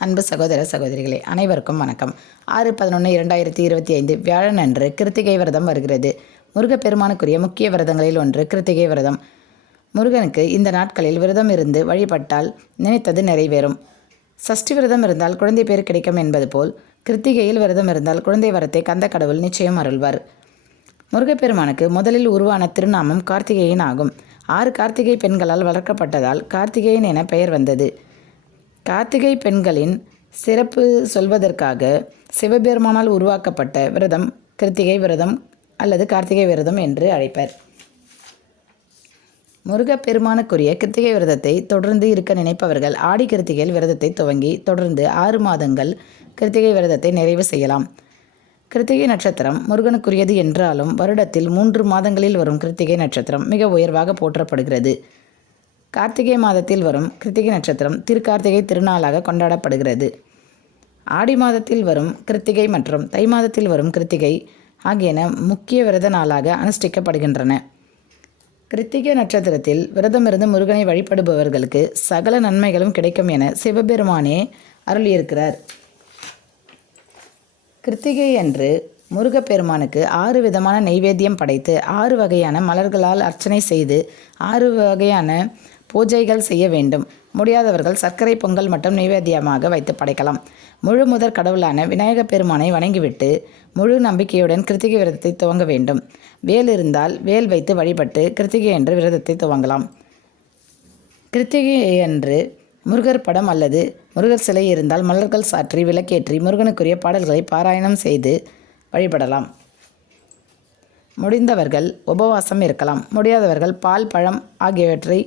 அன்பு சகோதர சகோதரிகளே அனைவருக்கும் வணக்கம். 6/11/2025 வியாழன் அன்று கிருத்திகை விரதம் வருகிறது. முருகப்பெருமானுக்குரிய முக்கிய விரதங்களில் ஒன்று கிருத்திகை விரதம். முருகனுக்கு இந்த நாட்களில் விரதம் இருந்து வழிபட்டால் நினைத்தது நிறைவேறும். சஷ்டி விரதம் இருந்தால் குழந்தை பேர் கிடைக்கும் என்பது போல் கிருத்திகையில் விரதம் இருந்தால் குழந்தை வரத்தை கந்த கடவுள் நிச்சயம் அருள்வார். முருகப்பெருமானுக்கு முதலில் உருவான திருநாமம் கார்த்திகேயன் ஆகும். 6 கார்த்திகை பெண்களால் வளர்க்கப்பட்டதால் கார்த்திகேயன் என பெயர் வந்தது. கார்த்திகை பெண்களின் சிறப்பு சொல்வதற்காக சிவபெருமானால் உருவாக்கப்பட்ட விரதம் கிருத்திகை விரதம் அல்லது கார்த்திகை விரதம் என்று அழைப்பர். முருகப்பெருமானுக்குரிய கிருத்திகை விரதத்தை தொடர்ந்து இருக்க நினைப்பவர்கள் ஆடி கிருத்திகையில் விரதத்தை துவங்கி தொடர்ந்து 6 மாதங்கள் கிருத்திகை விரதத்தை நிறைவு செய்யலாம். கிருத்திகை நட்சத்திரம் முருகனுக்குரியது என்றாலும் வருடத்தில் 3 மாதங்களில் வரும் கிருத்திகை நட்சத்திரம் மிக உயர்வாக போற்றப்படுகிறது. கார்த்திகை மாதத்தில் வரும் கிருத்திகை நட்சத்திரம் திருக்கார்த்திகை திருநாளாக கொண்டாடப்படுகிறது. ஆடி மாதத்தில் வரும் கிருத்திகை மற்றும் தை மாதத்தில் வரும் கிருத்திகை ஆகியன முக்கிய விரத நாளாக அனுஷ்டிக்கப்படுகின்றன. கிருத்திகை நட்சத்திரத்தில் விரதமிருந்து முருகனை வழிபடுபவர்களுக்கு சகல நன்மைகளும் கிடைக்கும் என சிவபெருமானே அருளியிருக்கிறார். கிருத்திகை அன்று முருகப்பெருமானுக்கு 6 விதமான நெய்வேத்தியம் படைத்து 6 வகையான மலர்களால் அர்ச்சனை செய்து 6 வகையான பூஜைகள் செய்ய வேண்டும். முடியாதவர்கள் சர்க்கரை பொங்கல் மற்றும் நைவேத்தியமாக வைத்து படைக்கலாம். முழு முதற் கடவுளான விநாயகப் பெருமானை வணங்கிவிட்டு முழு நம்பிக்கையுடன் கிருத்திகை விரதத்தை துவங்க வேண்டும். வேல் இருந்தால் வேல் வைத்து வழிபட்டு கிருத்திகை அன்று விரதத்தை துவங்கலாம். கிருத்திகை அன்று முருகர் படம் அல்லது முருகர் சிலை இருந்தால் மலர்கள் சாற்றி விளக்கேற்றி முருகனுக்குரிய பாடல்களை பாராயணம் செய்து வழிபடலாம். முடிந்தவர்கள் உபவாசம் இருக்கலாம். முடியாதவர்கள் பால் பழம் ஆகியவற்றை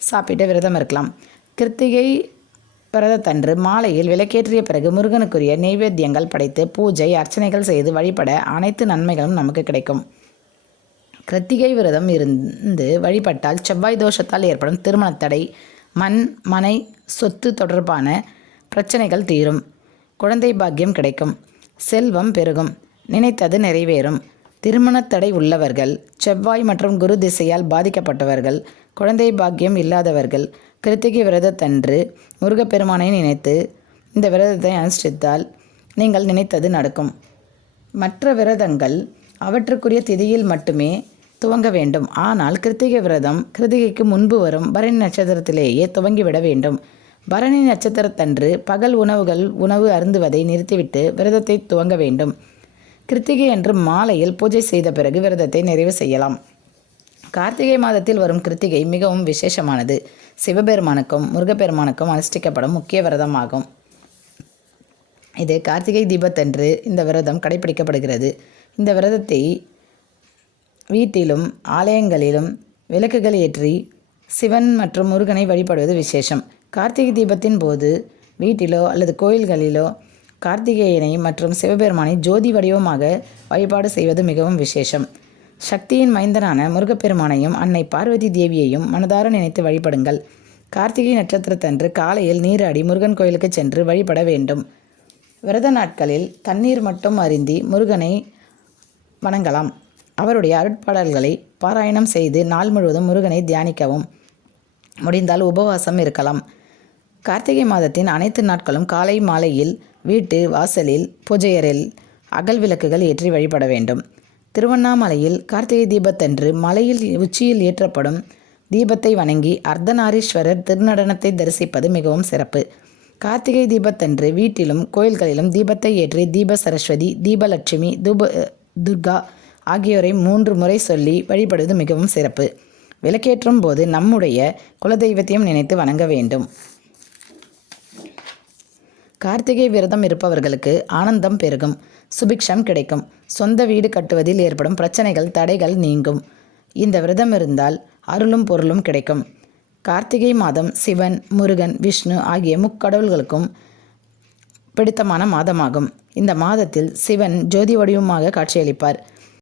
சாப்பிட்டு விரதம் இருக்கலாம். கிருத்திகை விரதத்தன்று மாலையில் விளக்கேற்றிய பிறகு முருகனுக்குரிய நெய்வேத்தியங்கள் படைத்து பூஜை அர்ச்சனைகள் செய்து வழிபட அனைத்து நன்மைகளும் நமக்கு கிடைக்கும். கிருத்திகை விரதம் இருந்து வழிபட்டால் செவ்வாய் தோஷத்தால் ஏற்படும் திருமணத்தடை, மண் மனை சொத்து தொடர்பான பிரச்சனைகள் தீரும். குழந்தை பாக்கியம் கிடைக்கும். செல்வம் பெருகும். நினைத்தது நிறைவேறும். திருமணத்தடை உள்ளவர்கள், செவ்வாய் மற்றும் குரு திசையால் பாதிக்கப்பட்டவர்கள், குழந்தை பாக்கியம் இல்லாதவர்கள் கிருத்திகை விரதத்தன்று முருகப்பெருமானை நினைத்து இந்த விரதத்தை அனுஷ்டித்தால் நீங்கள் நினைத்தது நடக்கும். மற்ற விரதங்கள் அவற்றுக்குரிய திதியில் மட்டுமே துவங்க வேண்டும். ஆனால் கிருத்திகை விரதம் கிருத்திகைக்கு முன்பு வரும் பரணி நட்சத்திரத்திலேயே துவங்கிவிட வேண்டும். பரணி நட்சத்திரத்தன்று பகல் உணவு அருந்துவதை நிறுத்திவிட்டு விரதத்தை துவங்க வேண்டும். கிருத்திகை அன்று மாலையில் பூஜை செய்த பிறகு விரதத்தை நிறைவு செய்யலாம். கார்த்திகை மாதத்தில் வரும் கிருத்திகை மிகவும் விசேஷமானது. சிவபெருமானுக்கும் முருகப்பெருமானுக்கும் அனுஷ்டிக்கப்படும் முக்கிய விரதமாகும். இது கார்த்திகை தீபத்தன்று இந்த விரதம் கடைபிடிக்கப்படுகிறது. இந்த விரதத்தை வீட்டிலும் ஆலயங்களிலும் விளக்குகள் ஏற்றி சிவன் மற்றும் முருகனை வழிபடுவது விசேஷம். கார்த்திகை தீபத்தின் போது வீட்டிலோ அல்லது கோயில்களிலோ கார்த்திகேயனை மற்றும் சிவபெருமானை ஜோதி வடிவமாக வழிபாடு செய்வது மிகவும் விசேஷம். சக்தியின் மைந்தனான முருகப்பெருமானையும் அன்னை பார்வதி தேவியையும் மனதார நினைத்து வழிபடுங்கள். கார்த்திகை நட்சத்திரத்தன்று காலையில் நீராடி முருகன் கோயிலுக்கு சென்று வழிபட வேண்டும். விரத நாட்களில் தண்ணீர் மட்டும் அருந்தி முருகனை வணங்கலாம். அவருடைய அருட்பாடல்களை பாராயணம் செய்து நாள் முழுவதும் முருகனை தியானிக்கவும். முடிந்தால் உபவாசம் இருக்கலாம். கார்த்திகை மாதத்தின் அனைத்து நாட்களும் காலை மாலையில் வீட்டு வாசலில் பூஜையரில் அகல் விளக்குகள் ஏற்றி வழிபட வேண்டும். திருவண்ணாமலையில் கார்த்திகை தீபத்தன்று மலையில் உச்சியில் ஏற்றப்படும் தீபத்தை வணங்கி அர்த்தநாரீஸ்வரர் திருநடனத்தை தரிசிப்பது மிகவும் சிறப்பு. கார்த்திகை தீபத்தன்று வீட்டிலும் கோயில்களிலும் தீபத்தை ஏற்றி தீப சரஸ்வதி, தீபலட்சுமி, துர்கா ஆகியோரை 3 முறை சொல்லி வழிபடுவது மிகவும் சிறப்பு. விளக்கேற்றும் போது நம்முடைய குலதெய்வத்தையும் நினைத்து வணங்க வேண்டும். கார்த்திகை விரதம் இருப்பவர்களுக்கு ஆனந்தம் பெருகும். சுபிக்ஷம் கிடைக்கும். சொந்த வீடு கட்டுவதில் ஏற்படும் பிரச்சனைகள் தடைகள் நீங்கும். இந்த விரதம் இருந்தால் அருளும் பொருளும் கிடைக்கும். கார்த்திகை மாதம் சிவன், முருகன், விஷ்ணு ஆகிய முக்கடவுள்களுக்கும் பிடித்தமான மாதமாகும். இந்த மாதத்தில் சிவன் ஜோதி வடிவமாக காட்சியளிப்பார்.